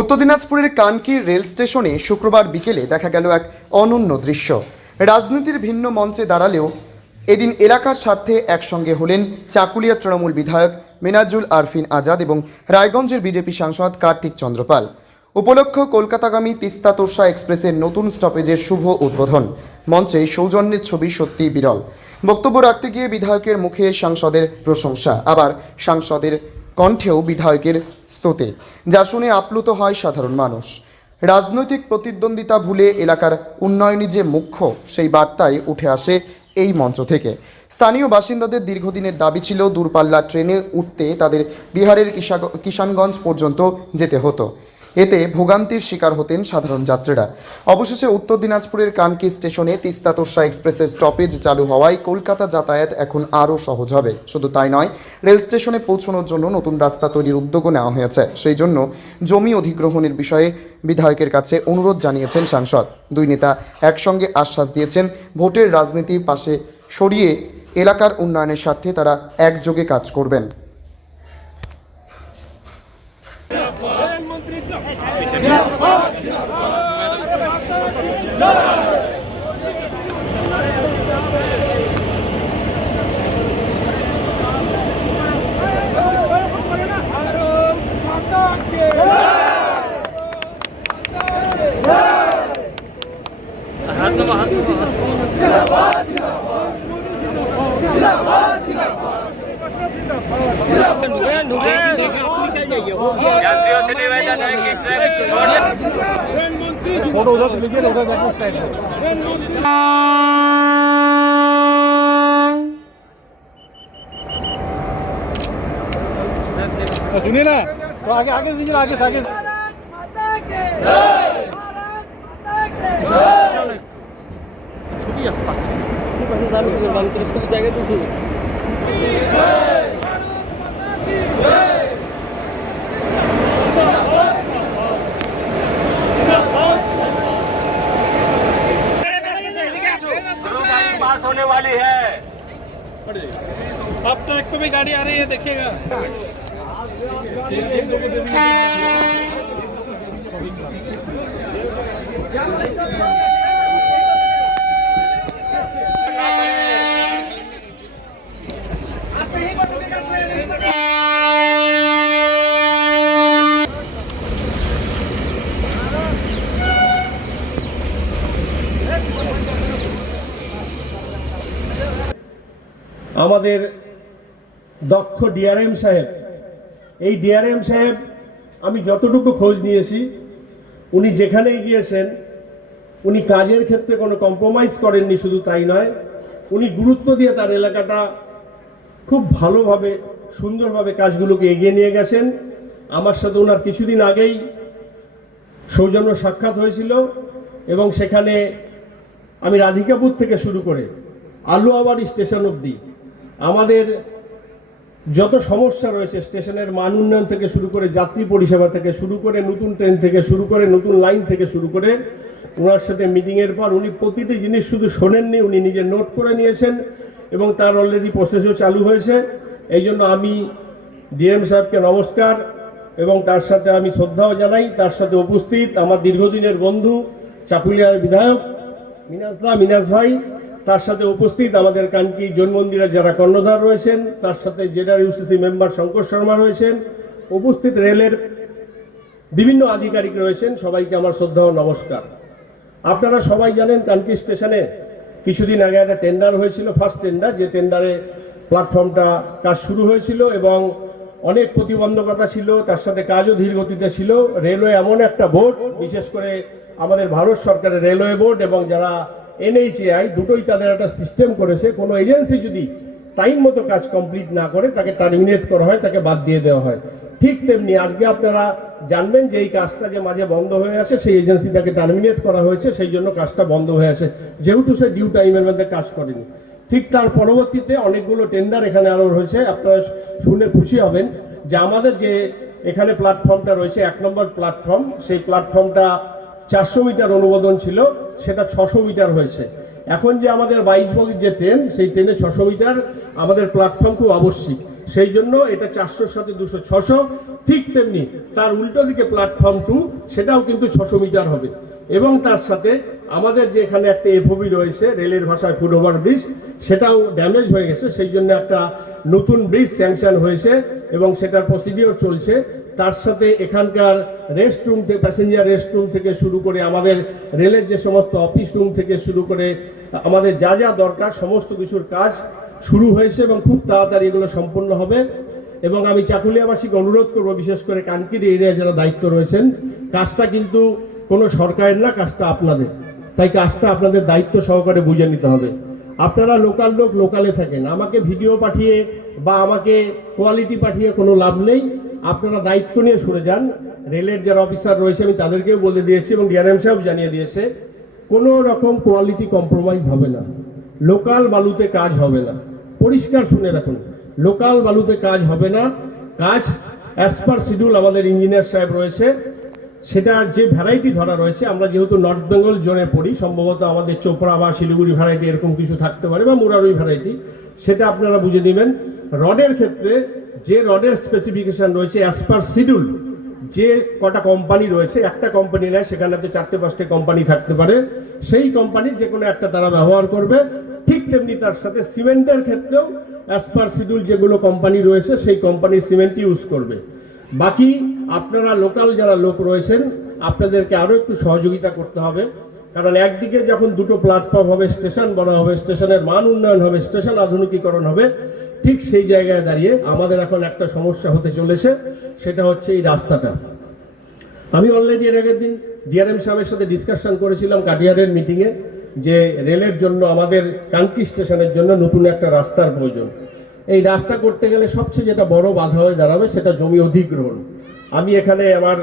উত্তর দিনাজপুরের কানকির রেল স্টেশনে শুক্রবার বিকেলে দেখা গেল এক অনন্য দৃশ্য। রাজনীতির ভিন্ন মঞ্চে দাঁড়ালেও এদিন এলাকার স্বার্থে একসঙ্গে হলেন চাকুলিয়া তৃণমূল বিধায়ক মিনাজুল আরফিন আজাদ এবং রায়গঞ্জের বিজেপি সাংসদ কার্তিক চন্দ্রপাল। উপলক্ষ কলকাতাগামী তিস্তা তোর্ষা এক্সপ্রেসের নতুন স্টপেজের শুভ উদ্বোধন। মঞ্চে সৌজন্যের ছবি সত্যিই বিরল। বক্তব্য রাখতে গিয়ে বিধায়কের মুখে সাংসদের প্রশংসা। আবার সাংসদের কণ্ঠেও বিধায়কের স্তোতে যা শুনে আপ্লুত হয় সাধারণ মানুষ। রাজনৈতিক প্রতিদ্বন্দ্বিতা ভুলে এলাকার উন্নয়নই যে মুখ্য, সেই বার্তায় উঠে আসে এই মঞ্চ থেকে। স্থানীয় বাসিন্দাদের দীর্ঘদিনের দাবি ছিল দূরপাল্লা ট্রেনে উঠতে তাদের বিহারের কিষানগঞ্জ পর্যন্ত যেতে হতো। এতে ভোগান্তির শিকার হতেন সাধারণ যাত্রীরা। অবশেষে উত্তর দিনাজপুরের কানকি স্টেশনে তিস্তা তোরসা এক্সপ্রেসের স্টপেজ চালু হওয়ায় কলকাতা যাতায়াত এখন আরও সহজ হবে। শুধু তাই নয়, রেল স্টেশনে পৌঁছানোর জন্য নতুন রাস্তা তৈরির উদ্যোগও নেওয়া হয়েছে। সেই জন্য জমি অধিগ্রহণের বিষয়ে বিধায়কের কাছে অনুরোধ জানিয়েছেন সাংসদ। দুই নেতা একসঙ্গে আশ্বাস দিয়েছেন, ভোটের রাজনীতির পাশে সরিয়ে এলাকার উন্নয়নের স্বার্থে তারা একযোগে কাজ করবেন। नुगे नुगे नुगे नुगे नुगे नुगे नुगे नुगे फ़ोटो उधर से लीजिए उधर जाके उस साइड से तो सुनिए ना तो आगे आगे लीजिए आगे आगे छोटी आसपास। बंद करो इसको जाएगा तो टूटी होने वाली है। अब तो एक पे भी गाड़ी आ रही है देखिएगा। আমাদের দক্ষ ডিআরএম সাহেব। এই ডিআরএম সাহেব, আমি যতটুকু খোঁজ নিয়েছি, উনি যেখানেই গিয়েছেন, উনি কাজের ক্ষেত্রে কোনো কম্প্রোমাইজ করেননি, শুধু তাই নয়, উনি গুরুত্ব দিয়ে তার এলাকাটা খুব ভালোভাবে, সুন্দরভাবে কাজগুলোকে এগিয়ে নিয়ে গেছেন। আমার সাথে ওনার কিছুদিন আগেই সৌজন্য সাক্ষাৎ হয়েছিল এবং সেখানে আমি রাধিকাপুর থেকে শুরু করে আলুয়াবাড়ি স্টেশন অবধি আমাদের যত সমস্যা রয়েছে, স্টেশনের মান উন্নয়ন থেকে শুরু করে যাত্রী পরিষেবা থেকে শুরু করে, নতুন ট্রেন থেকে শুরু করে, নতুন লাইন থেকে শুরু করে, ওনার সাথে মিটিংয়ের পর উনি প্রতিটি জিনিস শুধু শোনেননি, উনি নিজে নোট করে নিয়েছেন এবং তার অলরেডি প্রসেসও চালু হয়েছে। এই জন্য আমি ডিএম সাহেবকে নমস্কার এবং তার সাথে আমি শ্রদ্ধাও জানাই। তার সাথে উপস্থিত আমার দীর্ঘদিনের বন্ধু, চাকুলিয়ার বিধায়ক মিনাজদা মিনাজ ভাই। তার সাথে উপস্থিত আমাদের কানকি জৈন মন্দিরের যারা কর্ণধার রয়েছেন, তার সাথে ZR UCC member Shankar Sharma রয়েছেন, উপস্থিত রেলের বিভিন্ন আধিকারিক রয়েছেন, সবাইকে আমার শ্রদ্ধা ও নমস্কার। আপনারা সবাই জানেন কানকি স্টেশনে কিছুদিন আগে একটা টেন্ডার হয়েছিল ফার্স্ট টেন্ডার যে টেন্ডারে প্ল্যাটফর্মটা কাজ শুরু হয়েছিল এবং অনেক প্রতিবন্ধকতা ছিল, তার সাথে কাজও ধীর গতিতে ছিল। রেলওয়ে এমন একটা বোর্ড বিশেষ করে আমাদের ভারত সরকারের রেলওয়ে বোর্ড এবং যারা এনএইচএআই দুটোই তাদের একটা সিস্টেম করেছে। কোনো এজেন্সি যদি টাইম মতো কাজ কমপ্লিট না করে, তাকে টার্মিনেট করা হয়, তাকে বাদ দিয়ে দেওয়া হয়। ঠিক তেমনি আজকে আপনারা জানবেন যে এই কাজটা যে মাঝে বন্ধ হয়ে আছে, সেই এজেন্সিটাকে টার্মিনেট করা হয়েছে, সেই জন্য কাজটা বন্ধ হয়ে আছে। যেহেতু সে ডিউ টাইমের মধ্যে কাজ করেনি। ঠিক তার পরবর্তীতে অনেকগুলো টেন্ডার এখানে আরও রয়েছে। আপনারা শুনে খুশি হবেন যে আমাদের যে এখানে প্ল্যাটফর্মটা রয়েছে, এক নম্বর প্ল্যাটফর্ম সেই প্ল্যাটফর্মটা চারশো মিটার অনুমোদন ছিল। সেটা ছশো মিটার হয়েছে। এখন যে আমাদের বাইশ বগির যে ট্রেন, সেই ট্রেনে ছশো মিটার আমাদের প্ল্যাটফর্ম খুব আবশ্যিক। সেই জন্য এটা চারশোর সাথে দুশো, ছশো, ঠিক তেমনি তার উল্টো দিকে প্ল্যাটফর্ম টু সেটাও কিন্তু ছশো মিটার হবে। এবং তার সাথে আমাদের যে এখানে একটা এফওবি রয়েছে, রেলের ভাষায় ফুট ওভার ব্রিজ সেটাও ড্যামেজ হয়ে গেছে। সেই জন্য একটা নতুন ব্রিজ স্যাংশন হয়েছে এবং সেটার প্রসিডিওর চলছে। তার সাথে এখানকার রেস্ট রুম থেকে প্যাসেঞ্জার রেস্ট রুম থেকে শুরু করে আমাদের রেলের যে সমস্ত অফিস রুম থেকে শুরু করে আমাদের যা যা দরকার, সমস্ত কিছুর কাজ শুরু হয়েছে এবং খুব তাড়াতাড়ি এগুলো সম্পন্ন হবে। এবং আমি চাকুলিয়াবাসীকে অনুরোধ করব, বিশেষ করে কানকির এরিয়ায় যারা দায়িত্ব রয়েছেন, কাজটা কিন্তু কোনো সরকারের না, কাজটা আপনাদের। তাই কাজটা আপনাদের দায়িত্ব সহকারে বুঝে নিতে হবে। আপনারা লোকাল লোক লোকালে থাকেন। আমাকে ভিডিও পাঠিয়ে বা আমাকে কোয়ালিটি পাঠিয়ে কোনো লাভ নেই। আপনারা দায়িত্ব নিয়ে সরে যান। রেলের যারা অফিসার রয়েছে, আমি তাদেরকেও বলে দিয়েছি এবং ডিআরএম সাহেব জানিয়ে দিয়েছে, কোনো রকম কোয়ালিটি কম্প্রোমাইজ হবে না। লোকাল বালুতে কাজ হবে না। পরিষ্কার শুনে রাখুন, লোকাল বালুতে কাজ হবে না। কাজ অ্যাজ পার শিডিউল আমাদের ইঞ্জিনিয়ার সাহেব রয়েছে। সেটার যে ভ্যারাইটি ধরা রয়েছে, আমরা যেহেতু নর্থ বেঙ্গল জোনে পড়ি, সম্ভবত আমাদের চোপড়া বা শিলিগুড়ি ভ্যারাইটি এরকম কিছু থাকতে পারে বা মুরারুই ভ্যারাইটি সেটা আপনারা বুঝে নেবেন। রডের ক্ষেত্রে যে রডের স্পেসিফিকেশন রয়েছে অ্যাজ পার শিডিউল যে কটা কোম্পানি রয়েছে, একটা কোম্পানি নেয়, সেখানেতে চারটে, পাঁচটা কোম্পানি থাকতে পারে। সেই কোম্পানির যে কোনো একটা তারা ব্যবহার করবে। ঠিক তেমনি তার সাথে সিমেন্টের ক্ষেত্রেও অ্যাজ পার শিডিউল যেগুলো কোম্পানি রয়েছে, সেই কোম্পানির সিমেন্ট ইউজ করবে। বাকি আপনারা লোকাল যারা লোক রয়েছেন, আপনাদেরকে আরও একটু সহযোগিতা করতে হবে। কারণ একদিকে যখন দুটো প্ল্যাটফর্ম হবে স্টেশন বড় হবে স্টেশনের মান উন্নয়ন হবে স্টেশন আধুনিকীকরণ হবে ঠিক সেই জায়গায় দাঁড়িয়ে আমাদের এখন একটা সমস্যা হতে চলেছে, সেটা হচ্ছে এই রাস্তাটা। আমি অলরেডি এর আগের দিন ডিআরএম সাহেবের সাথে ডিসকাশন করেছিলাম কাটিয়ারের মিটিংয়ে যে রেলের জন্য, আমাদের কানকি স্টেশনের জন্য নতুন একটা রাস্তার প্রয়োজন। এই রাস্তা করতে গেলে সবচেয়ে যেটা বড় বাধা হয়ে দাঁড়াবে, সেটা জমি অধিগ্রহণ। আমি এখানে আমার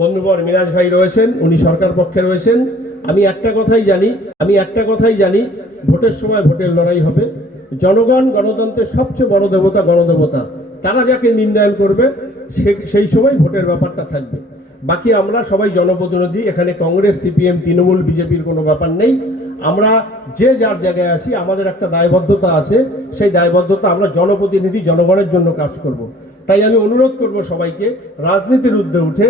বন্ধুবর মিরাজ ভাই রয়েছেন, উনি সরকার পক্ষে রয়েছেন। আমি একটা কথাই জানি, আমি একটা কথাই জানি, ভোটের সময় ভোটের লড়াই হবে। জনগণ গণতন্ত্রের সবচেয়ে বড় দেবতা গণদেবতা। তারা যাকে নির্ণয়ন করবে সেই সময় ভোটের ব্যাপারটা থাকবে। বাকি আমরা সবাই জনপ্রতিনিধি, এখানে কংগ্রেস, সিপিএম, তৃণমূল, বিজেপির কোনো ব্যাপার নেই। আমরা যে যার জায়গায় আসি আমাদের একটা দায়বদ্ধতা আছে। সেই দায়বদ্ধতা আমরা জনপ্রতিনিধি, জনগণের জন্য কাজ করব। তাই আমি অনুরোধ করব সবাইকে, রাজনীতির ঊর্ধ্বে উঠে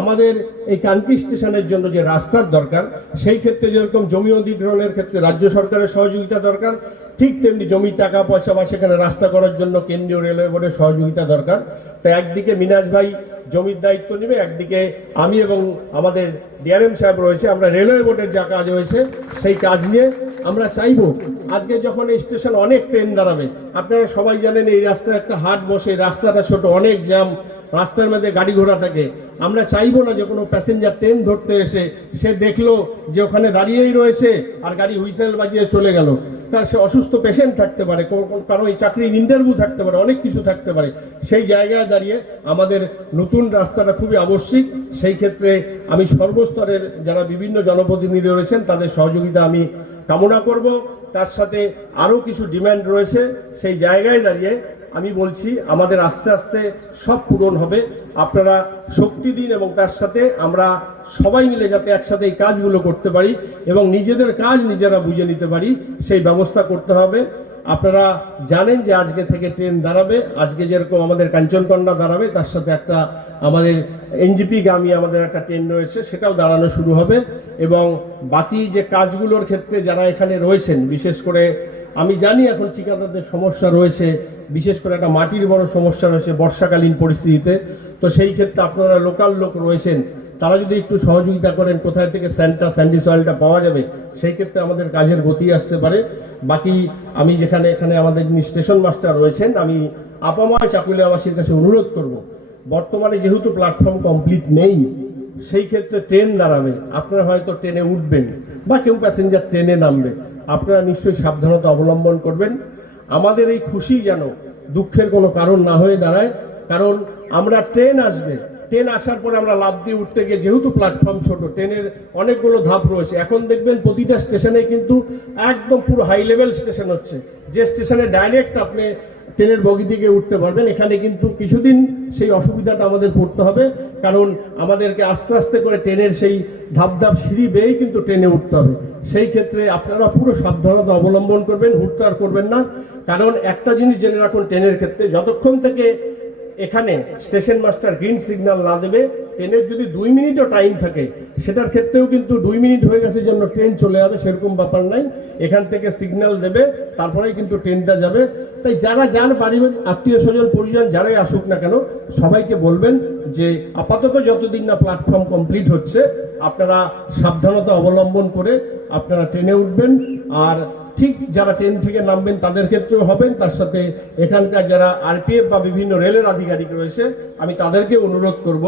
আমাদের এই কান্তি স্টেশনের জন্য যে রাস্তার দরকার, সেই ক্ষেত্রে যেরকম জমি অধিগ্রহণের ক্ষেত্রে রাজ্য সরকারের সহযোগিতা দরকার ঠিক তেমনি জমির টাকা, পয়সা বা সেখানে রাস্তা করার জন্য কেন্দ্রীয় রেলওয়ে বোর্ডের সহযোগিতা দরকার। তাই একদিকে মিনাজ ভাই জমির দায়িত্ব নেবে, একদিকে আমি এবং আমাদের ডিআরএম সাহেব রয়েছে, আমরা রেলওয়ে বোর্ডের যা কাজ হয়েছে সেই কাজ নিয়ে আমরা চাইব। আজকে যখন এই স্টেশন অনেক ট্রেন দাঁড়াবে, আপনারা সবাই জানেন এই রাস্তায় একটা হাট বসে, রাস্তাটা ছোট, অনেক জ্যাম রাস্তার মধ্যে গাড়ি ঘোড়া থাকে। আমরা চাইব না যে কোনো প্যাসেঞ্জার ট্রেন ধরতে এসে সে দেখল যে ওখানে দাঁড়িয়েই রয়েছে আর গাড়ি হুইসেল বাজিয়ে চলে গেল। তার সে অসুস্থ পেশেন্ট থাকতে পারে কারও এই চাকরির ইন্টারভিউ থাকতে পারে, অনেক কিছু থাকতে পারে। সেই জায়গায় দাঁড়িয়ে আমাদের নতুন রাস্তাটা খুবই আবশ্যিক। সেই ক্ষেত্রে আমি সর্বস্তরের যারা বিভিন্ন জনপ্রতিনিধি রয়েছেন, তাদের সহযোগিতা আমি কামনা করব। তার সাথে আরও কিছু ডিমান্ড রয়েছে। সেই জায়গায় দাঁড়িয়ে আমি বলছি, আমাদের আস্তে আস্তে সব পূরণ হবে। আপনারা শক্তি দিন এবং তার সাথে আমরা সবাই মিলে যাতে একসাথে এই কাজগুলো করতে পারি এবং নিজেদের কাজ নিজেরা বুঝে নিতে পারি, সেই ব্যবস্থা করতে হবে। আপনারা জানেন যে আজকে থেকে ট্রেন দাঁড়াবে। আজকে যেরকম আমাদের কাঞ্চনকন্যা দাঁড়াবে, তার সাথে একটা আমাদের এনজিপি গামী আমাদের একটা ট্রেন রয়েছে, সেটাও দাঁড়ানো শুরু হবে। এবং বাকি যে কাজগুলোর ক্ষেত্রে যারা এখানে রয়েছেন, বিশেষ করে আমি জানি এখন ঠিকাদারদের সমস্যা রয়েছে, বিশেষ করে একটা মাটির বড় সমস্যা রয়েছে বর্ষাকালীন পরিস্থিতিতে। তো সেই ক্ষেত্রে আপনারা লোকাল লোক রয়েছেন, তারা যদি একটু সহযোগিতা করেন, কোথায় থেকে স্যান্টা স্যান্ডি সয়েলটা পাওয়া যাবে, সেই ক্ষেত্রে আমাদের কাজের গতি আসতে পারে। বাকি আমি যেখানে, এখানে আমাদের যিনি স্টেশন মাস্টার রয়েছেন, আমি আপাময় চাকুলিয়াবাসীর কাছে অনুরোধ করব, বর্তমানে যেহেতু প্ল্যাটফর্ম কমপ্লিট নেই, সেই ক্ষেত্রে ট্রেন দাঁড়াবে। আপনারা হয়তো ট্রেনে উঠবেন, বা কেউ প্যাসেঞ্জার ট্রেনে নামবে। আপনারা নিশ্চয়ই সাবধানতা অবলম্বন করবেন। আমাদের এই খুশি যেন দুঃখের কোনো কারণ না হয়ে দাঁড়ায়। কারণ আমরা ট্রেন আসবে। ট্রেন আসার পরে আমরা লাভ দিয়ে উঠতে গিয়ে যেহেতু প্ল্যাটফর্ম ছোট, ট্রেনের অনেকগুলো ধাপ রয়েছে। এখন দেখবেন প্রতিটা স্টেশনে কিন্তু একদম পুরো হাই লেভেল স্টেশন হচ্ছে। যে স্টেশনে ডাইরেক্ট আপনি ট্রেনের বগি থেকে উঠতে পারবেন। এখানে কিন্তু কিছুদিন সেই অসুবিধাটা আমাদের পড়তে হবে। কারণ আমাদেরকে আস্তে আস্তে করে ট্রেনের সেই ধাপ ধাপ সিঁড়ি বেয়েই কিন্তু ট্রেনে উঠতে হবে। সেই ক্ষেত্রে আপনারা পুরো সাবধানতা অবলম্বন করবেন হুটতার করবেন না। কারণ একটা জিনিস জেনে রাখুন, ট্রেনের ক্ষেত্রে যতক্ষণ থেকে এখানে স্টেশন মাস্টার গ্রিন সিগন্যাল না দেবে ট্রেনের যদি দুই মিনিটও টাইম থাকে, সেটার ক্ষেত্রেও কিন্তু দুই মিনিট হয়ে গেছে জন্য ট্রেন চলে যাবে, সেরকম ব্যাপার নাই। এখান থেকে সিগন্যাল দেবে, তারপরেই কিন্তু ট্রেনটা যাবে। তাই যারা যান বাড়ির আত্মীয় স্বজন, পরিজন, যারাই আসুক না কেন, সবাইকে বলবেন যে আপাতত যতদিন না প্ল্যাটফর্ম কমপ্লিট হচ্ছে, আপনারা সাবধানতা অবলম্বন করে আপনারা ট্রেনে উঠবেন। আর ঠিক যারা ট্রেন থেকে নামবেন, তাদের ক্ষেত্রেও হবেন। তার সাথে এখানকার যারা আরপিএফ বা বিভিন্ন রেলের আধিকারিক রয়েছে, আমি তাদেরকে অনুরোধ করব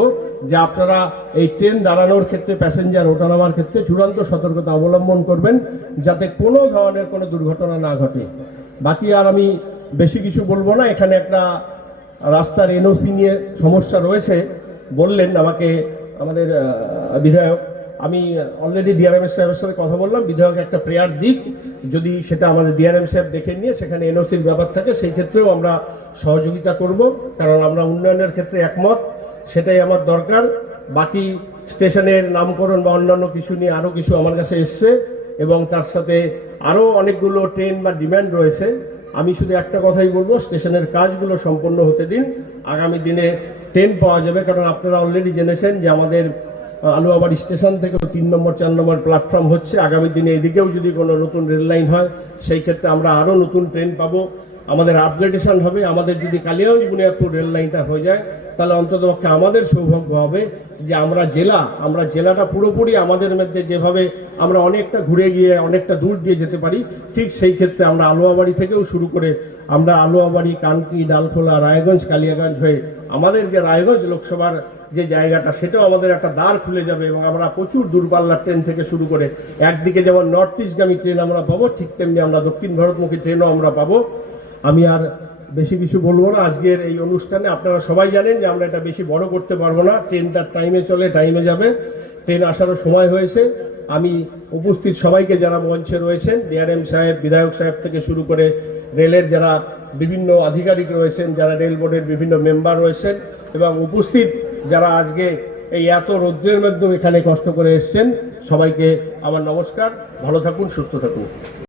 যে আপনারা এই ট্রেন দাঁড়ানোর ক্ষেত্রে প্যাসেঞ্জার ওঠানামার ক্ষেত্রে চূড়ান্ত সতর্কতা অবলম্বন করবেন, যাতে কোনো ধরনের কোনো দুর্ঘটনা না ঘটে। বাকি আর আমি বেশি কিছু বলব না, এখানে একটা রাস্তার এনওসি নিয়ে সমস্যা রয়েছে বললেন আমাকে আমাদের বিধায়ক। আমি অলরেডি ডিআরএম সাহেবের সাথে কথা বললাম, বিধায়ক একটা প্রেয়ার দিক, যদি সেটা আমাদের ডিআরএম সাহেব দেখে নিয়ে সেখানে এনওসির ব্যাপার থাকে, সেই ক্ষেত্রেও আমরা সহযোগিতা করব, কারণ আমরা উন্নয়নের ক্ষেত্রে একমত। সেটাই আমার দরকার। বাকি স্টেশনের নামকরণ বা অন্যান্য কিছু নিয়ে আরও কিছু আমার কাছে এসছে এবং তার সাথে আরও অনেকগুলো ট্রেন বা ডিম্যান্ড রয়েছে। আমি শুধু একটা কথাই বলব, স্টেশনের কাজগুলো সম্পন্ন হতে দিন। আগামী দিনে ট্রেন পাওয়া যাবে, কারণ আপনারা অলরেডি জেনেছেন যে আমাদের আলুয়াবাড়ি স্টেশন থেকে তিন নম্বর, চার নম্বর প্ল্যাটফর্ম হচ্ছে। আগামী দিনে এদিকেও যদি কোনো নতুন রেল লাইন হয়, সেই ক্ষেত্রে আমরা আরও নতুন ট্রেন পাবো। আমাদের আপগ্রেডেশন হবে। আমাদের যদি কালিয়াগঞ্জ বুনিয়াদপুর রেল লাইনটা হয়ে যায় তাহলে অন্ততপক্ষে আমাদের সৌভাগ্য হবে যে আমরা জেলা, আমরা জেলাটা পুরোপুরি আমাদের মধ্যে যেভাবে আমরা অনেকটা ঘুরে গিয়ে, অনেকটা দূর দিয়ে যেতে পারি, ঠিক সেই ক্ষেত্রে আমরা আলুয়াবাড়ি থেকেও শুরু করে আমরা আলুয়াবাড়ি, কানকি, ডালখোলা, রায়গঞ্জ, কালিয়াগঞ্জ হয়ে আমাদের যে রায়গঞ্জ লোকসভার যে জায়গাটা, সেটাও আমাদের একটা দ্বার খুলে যাবে এবং আমরা প্রচুর দূরপাল্লার ট্রেন থেকে শুরু করে একদিকে যেমন নর্থ ইস্টগামী ট্রেন আমরা পাবো, ঠিক তেমনি আমরা দক্ষিণ ভারতমুখী ট্রেনও আমরা পাবো। আমি আর বেশি কিছু বলব না। আজকের এই অনুষ্ঠানে আপনারা সবাই জানেন যে আমরা এটা বেশি বড় করতে পারব না। ট্রেনটা টাইমে চলে টাইমে যাবে। ট্রেন আসারও সময় হয়েছে। আমি উপস্থিত সবাইকে যারা মঞ্চে রয়েছেন ডিআরএম সাহেব, বিধায়ক সাহেব থেকে শুরু করে রেলের যারা বিভিন্ন আধিকারিক রয়েছেন, যারা রেল বোর্ডের বিভিন্ন মেম্বার রয়েছেন এবং উপস্থিত যারা আজকে এই এত রৌদ্রের মধ্যেও এখানে কষ্ট করে এসছেন, সবাইকে আমার নমস্কার। ভালো থাকুন, সুস্থ থাকুন।